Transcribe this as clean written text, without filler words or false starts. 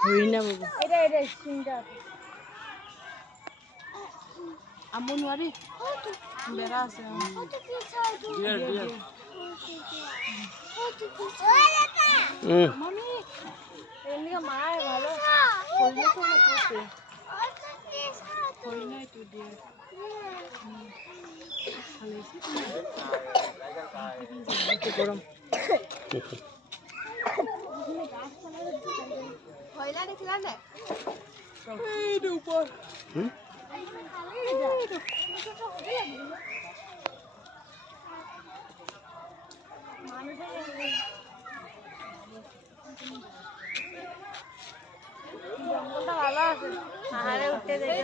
হরিণা বাবু এটা স্ক্রিনটা আম্মু নোয়ারি বেড়া আছে মামি এমনিকে মায় ভালো হরিণা একটু দিয়ে গরম হইলা দেখিলা না উপর জঙ্গলটা ভালো আছে পাহাড়ে উঠতে দেখে